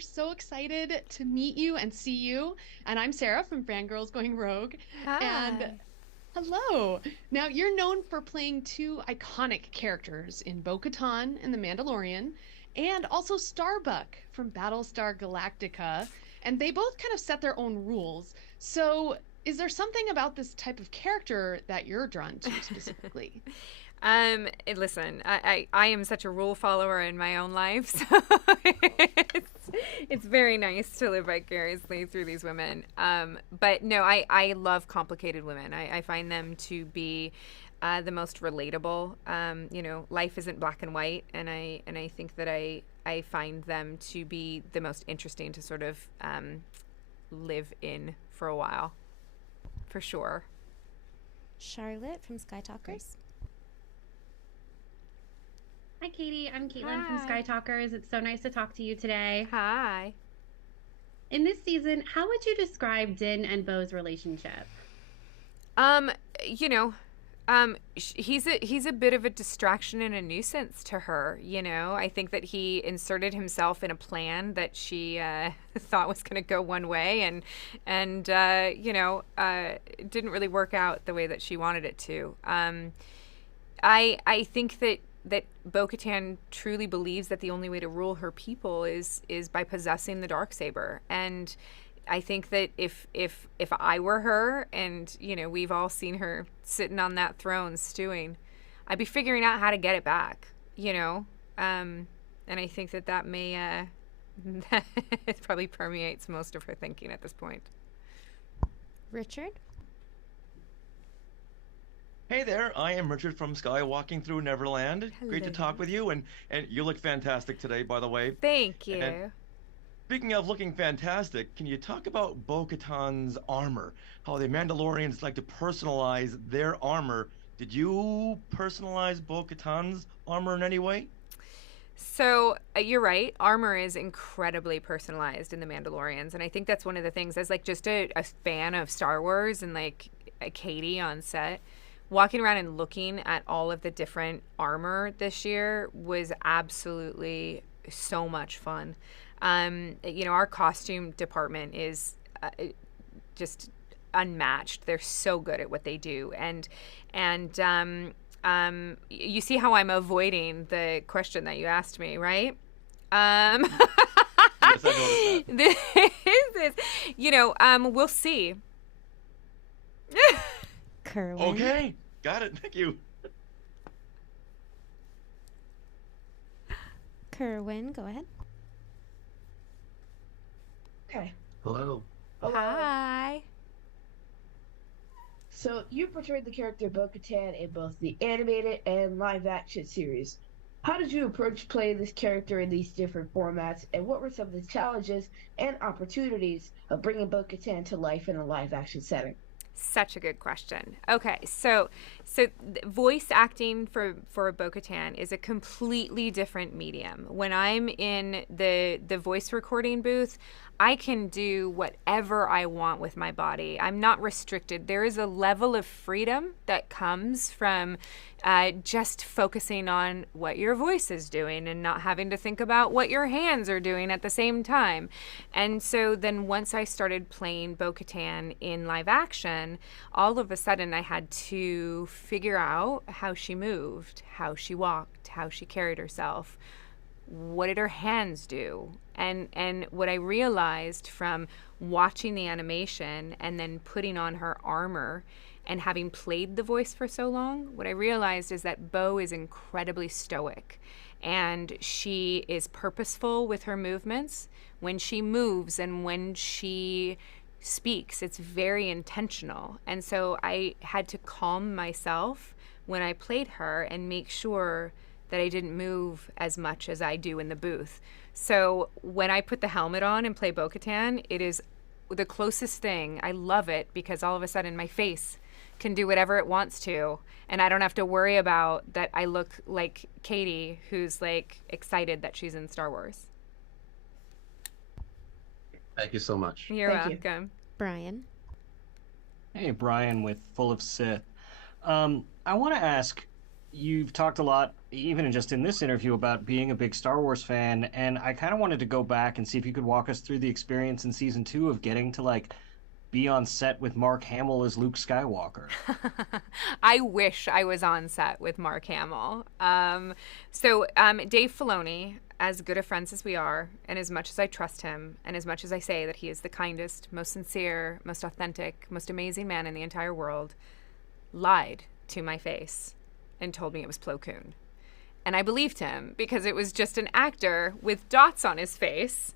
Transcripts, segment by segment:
are so excited to meet you and see you. And I'm Sarah from Fangirls Going Rogue. And Hi. hello. Now, you're known for playing two iconic characters in Bo-Katan and The Mandalorian, and also Starbuck from Battlestar Galactica. And they both kind of set their own rules. So, is there something about this type of character that you're drawn to specifically? Listen, I am such a rule follower in my own life, so it's very nice to live vicariously through these women. But no, I love complicated women. I find them to be the most relatable. Life isn't black and white, and I think that I find them to be the most interesting to sort of live in for a while, for sure. Charlotte from Sky Talkers. Hi, Katee. I'm Caitlin from Hi. Sky Talkers. It's so nice to talk to you today. Hi. In this season, how would you describe Din and Bo's relationship? Um, you know, he's a bit of a distraction and a nuisance to her. I think that he inserted himself in a plan that she thought was going to go one way, and it didn't really work out the way that she wanted it to. I think that Bo-Katan truly believes that the only way to rule her people is by possessing the Darksaber. And I think that if I were her, and we've all seen her sitting on that throne stewing, I'd be figuring out how to get it back. And I think that may that it probably permeates most of her thinking at this point. Richard. Hey there, I am Richard from Skywalking Through Neverland. Great to Hello. talk with you, and you look fantastic today, by the way. Thank you. And speaking of looking fantastic, can you talk about Bo-Katan's armor? How the Mandalorians like to personalize their armor. Did you personalize Bo-Katan's armor in any way? So you're right. Armor is incredibly personalized in the Mandalorians, and I think that's one of the things. As like just a fan of Star Wars and like a Katee on set, walking around and looking at all of the different armor this year was absolutely so much fun. Our costume department is just unmatched. They're so good at what they do, and you see how I'm avoiding the question that you asked me, right? Yes, I noticed that. This is, we'll see. Kerwin. Okay, got it. Thank you. Kerwin, go ahead. Okay. Hello. Hello. Hi. So you portrayed the character Bo-Katan in both the animated and live action series. How did you approach playing this character in these different formats, and what were some of the challenges and opportunities of bringing Bo-Katan to life in a live action setting? Such a good question. Okay, so voice acting for Bo-Katan is a completely different medium. When I'm in the voice recording booth, I can do whatever I want with my body. I'm not restricted. There is a level of freedom that comes from just focusing on what your voice is doing and not having to think about what your hands are doing at the same time. And so then once I started playing Bo-Katan in live action, all of a sudden I had to figure out how she moved, how she walked, how she carried herself. What did her hands do? And what I realized from watching the animation and then putting on her armor and having played the voice for so long, what I realized is that Bo is incredibly stoic, and she is purposeful with her movements. When she moves and when she speaks, it's very intentional. And so I had to calm myself when I played her and make sure that I didn't move as much as I do in the booth. So when I put the helmet on and play Bo-Katan, it is the closest thing. I love it because all of a sudden my face can do whatever it wants to, and I don't have to worry about that I look like Katee, who's like excited that she's in Star Wars. Thank you so much. You're Thank you. welcome. Brian. Hey, Brian with Full of Sith. I want to ask, you've talked a lot, even just in this interview, about being a big Star Wars fan, and I kind of wanted to go back and see if you could walk us through the experience in season 2 of getting to like be on set with Mark Hamill as Luke Skywalker. I wish I was on set with Mark Hamill. Dave Filoni, as good of friends as we are, and as much as I trust him, and as much as I say that he is the kindest, most sincere, most authentic, most amazing man in the entire world, lied to my face and told me it was Plo Koon. And I believed him because it was just an actor with dots on his face.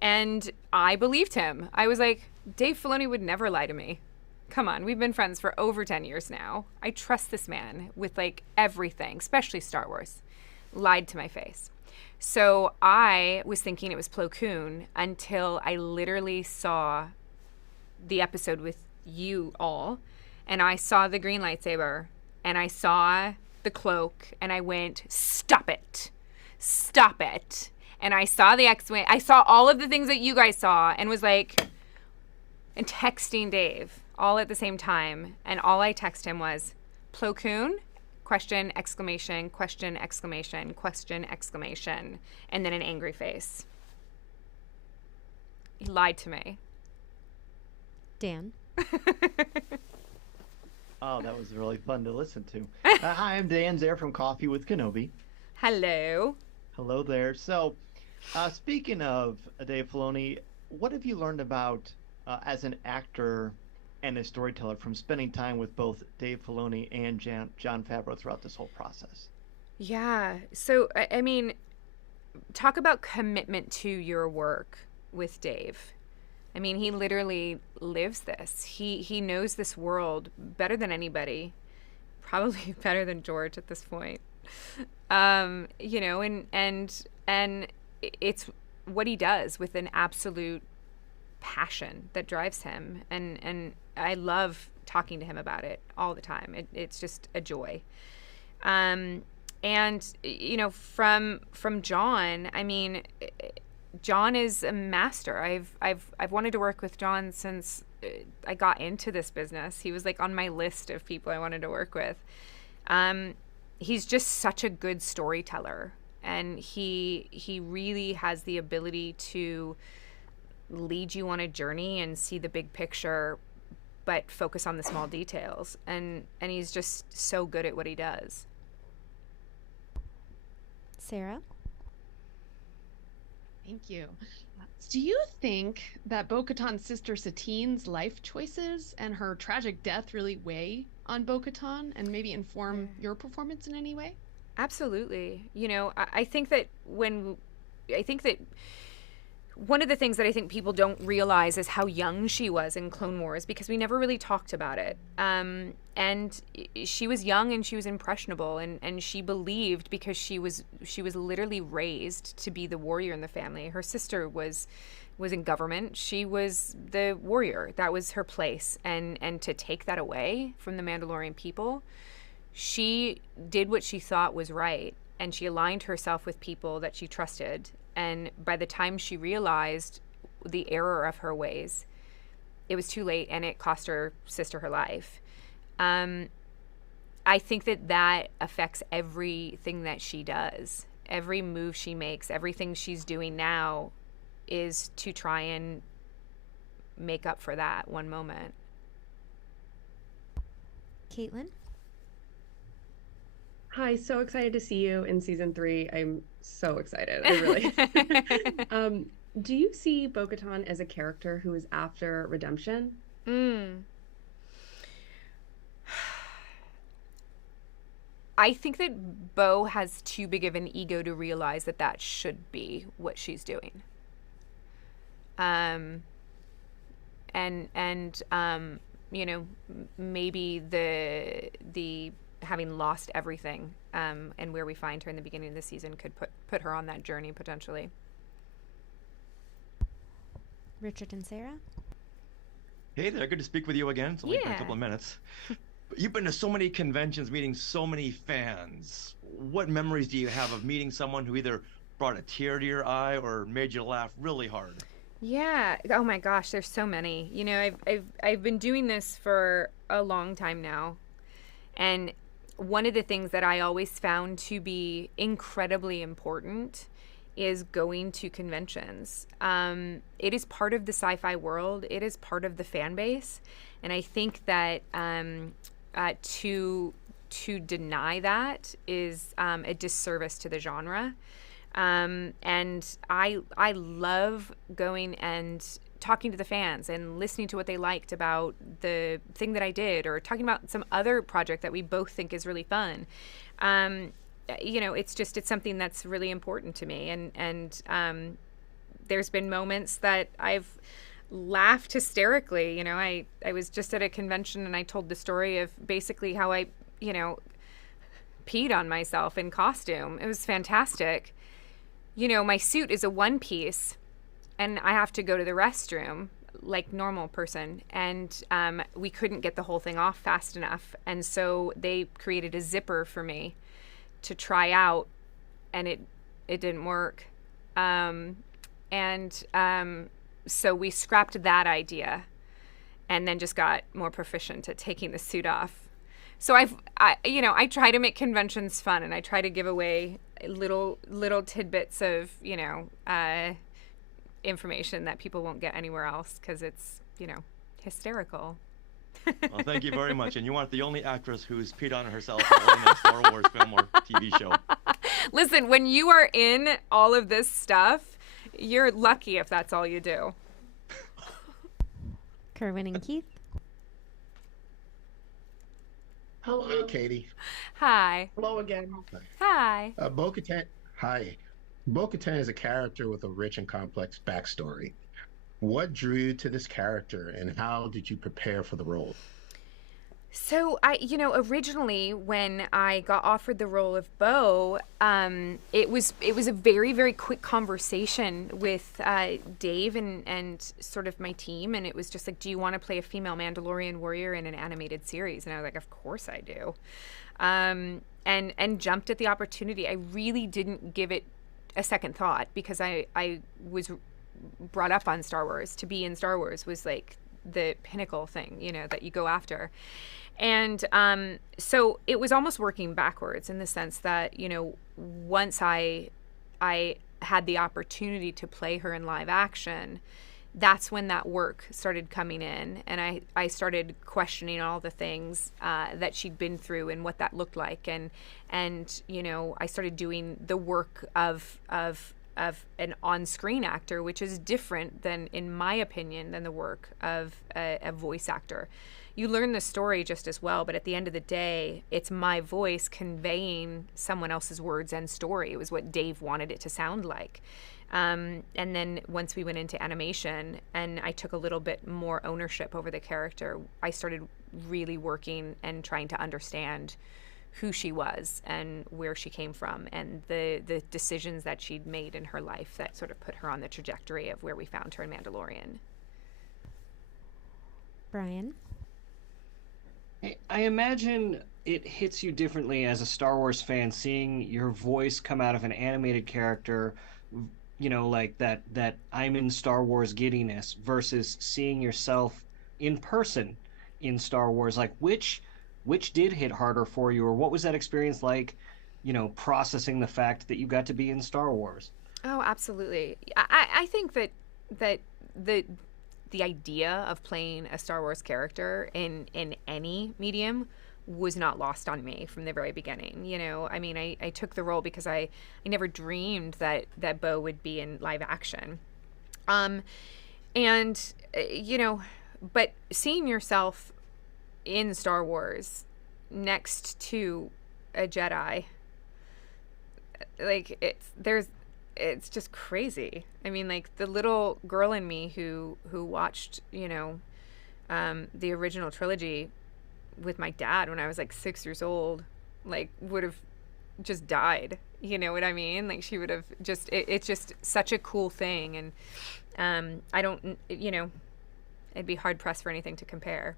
And I believed him. I was like, Dave Filoni would never lie to me. Come on, we've been friends for over 10 years now. I trust this man with like everything, especially Star Wars. Lied to my face. So I was thinking it was Plo Koon until I literally saw the episode with you all, and I saw the green lightsaber, and I saw the cloak, and I went, stop it. Stop it. And I saw the X-Wing. I saw all of the things that you guys saw and was like, and texting Dave all at the same time. And all I text him was, Plo Koon? Question, exclamation, question, exclamation, question, exclamation. And then an angry face. He lied to me. Dan. Oh, that was really fun to listen to. Hi, I'm Dan Zare from Coffee with Kenobi. Hello. Hello there. So, speaking of Dave Filoni, what have you learned about as an actor and a storyteller from spending time with both Dave Filoni and Jon Favreau throughout this whole process? Yeah. So, I mean, talk about commitment to your work with Dave. I mean, he literally lives this. He knows this world better than anybody, probably better than George at this point. You know, and it's what he does with an absolute passion that drives him, and I love talking to him about it all the time. It's just a joy. And you know, from Jon, I mean, Jon is a master. I've wanted to work with Jon since I got into this business. He was like on my list of people I wanted to work with. He's just such a good storyteller, and he really has the ability to lead you on a journey and see the big picture, but focus on the small details. And he's just so good at what he does. Sarah? Thank you. Do you think that Bo-Katan's sister Satine's life choices and her tragic death really weigh on Bo-Katan and maybe inform your performance in any way? Absolutely. You know, I think that one of the things that I think people don't realize is how young she was in Clone Wars, because we never really talked about it. And she was young and she was impressionable, and she believed, because she was literally raised to be the warrior in the family. Her sister was in government. She was the warrior. That was her place. And to take that away from the Mandalorian people, she did what she thought was right, and she aligned herself with people that she trusted. And by the time she realized the error of her ways, it was too late, and it cost her sister her life. I think that affects everything that she does. Every move she makes, everything she's doing now is to try and make up for that one moment. Caitlin? Hi, so excited to see you in season 3. I'm so excited. I really. Do you see Bo-Katan as a character who is after redemption? I think that Bo has too big of an ego to realize that should be what she's doing. You know, maybe the having lost everything, and where we find her in the beginning of the season could put her on that journey potentially. Richard and Sarah? Hey there, good to speak with you again. It's only been a couple of minutes. You've been to so many conventions, meeting so many fans. What memories do you have of meeting someone who either brought a tear to your eye or made you laugh really hard? Yeah. Oh my gosh, there's so many. You know, I've been doing this for a long time now, and one of the things that I always found to be incredibly important is going to conventions. It is part of the sci-fi world. It is part of the fan base. And I think that to deny that is a disservice to the genre. And I love going and talking to the fans and listening to what they liked about the thing that I did, or talking about some other project that we both think is really fun. It's something that's really important to me. And there's been moments that I've laughed hysterically. I was just at a convention and I told the story of basically how I, peed on myself in costume. It was fantastic. My suit is a one piece and I have to go to the restroom like normal person. And we couldn't get the whole thing off fast enough. And so they created a zipper for me to try out, and it didn't work. So we scrapped that idea and then just got more proficient at taking the suit off. So I try to make conventions fun, and I try to give away little tidbits of, information that people won't get anywhere else, because it's, hysterical. Well, thank you very much. And you aren't the only actress who's peed on herself in a Star Wars film or TV show. Listen, when you are in all of this stuff, you're lucky if that's all you do. Kerwin and Keith. Hello, Katee. Hi. Hello again. Hi. Bo-Katan. Hi. Bo-Katan is a character with a rich and complex backstory. What drew you to this character, and how did you prepare for the role? So originally when I got offered the role of Bo, it was a very, very quick conversation with Dave and sort of my team, and it was just like, do you want to play a female Mandalorian warrior in an animated series? And I was like, of course I do, and jumped at the opportunity. I really didn't give it a second thought, because I was brought up on Star Wars. To be in Star Wars was like the pinnacle thing, that you go after. And so it was almost working backwards, in the sense that, once I had the opportunity to play her in live action, that's when that work started coming in, and I started questioning all the things that she'd been through and what that looked like, and I started doing the work of an on-screen actor, which is different than, in my opinion, than the work of a voice actor. You learn the story just as well, but at the end of the day, it's my voice conveying someone else's words and story. It was what Dave wanted it to sound like. And then once we went into animation and I took a little bit more ownership over the character, I started really working and trying to understand who she was and where she came from, and the decisions that she'd made in her life that sort of put her on the trajectory of where we found her in Mandalorian. Brian. I imagine it hits you differently as a Star Wars fan, seeing your voice come out of an animated character, like that I'm in Star Wars giddiness, versus seeing yourself in person in Star Wars. Like, which did hit harder for you, or what was that experience like, processing the fact that you got to be in Star Wars? Oh, absolutely. I think that the idea of playing a Star Wars character in any medium was not lost on me from the very beginning. I took the role because I never dreamed that Bo would be in live action. But seeing yourself in Star Wars next to a Jedi, it's just crazy. The little girl in me who watched, the original trilogy with my dad when I was 6 years old, would have just died. You know what I mean? She would have just, it's just such a cool thing. And I don't, it'd be hard pressed for anything to compare.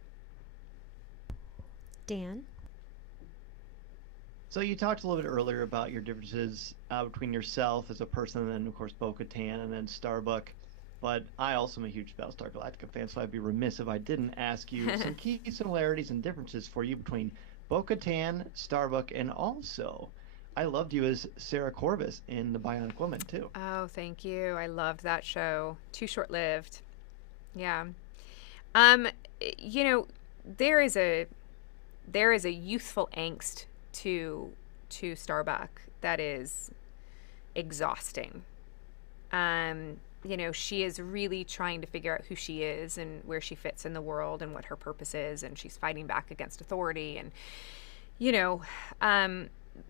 Dan. So you talked a little bit earlier about your differences between yourself as a person, and then of course Bo-Katan, and then Starbuck. But I also am a huge Battlestar Galactica fan, so I'd be remiss if I didn't ask you some key similarities and differences for you between Bo-Katan, Starbuck, and also I loved you as Sarah Corvus in The Bionic Woman too. Oh, thank you. I loved that show. Too short-lived. Yeah. You know, there is a youthful angst to Starbuck that is exhausting. You know, she is really trying to figure out who she is and where she fits in the world and what her purpose is, and she's fighting back against authority, and you know,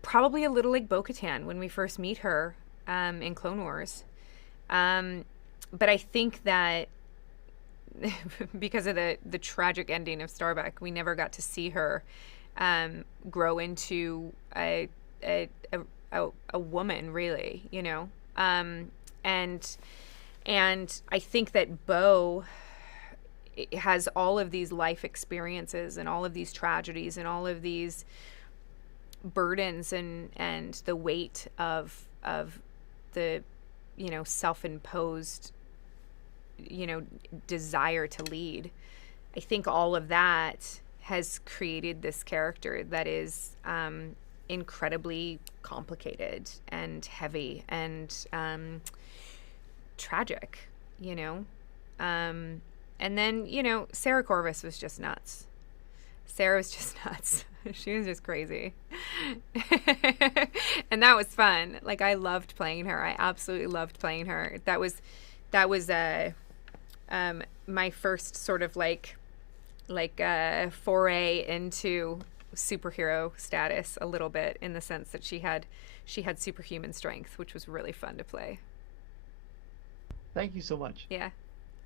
probably a little like Bo-Katan when we first meet her in Clone Wars. But I think that because of the tragic ending of Starbuck, we never got to see her grow into a woman, really, you know. And I think that Bo has all of these life experiences and all of these tragedies and all of these burdens and the weight of the, you know, self-imposed, you know, desire to lead. I think all of that has created this character that is incredibly complicated and heavy and tragic, you know. And then, you know, Sarah Corvus was just nuts. Sarah was just nuts. She was just crazy. And that was fun. Like, I loved playing her. I absolutely loved playing her. That was my first sort of like foray into superhero status a little bit, in the sense that she had superhuman strength, which was really fun to play. Thank you so much. Yeah.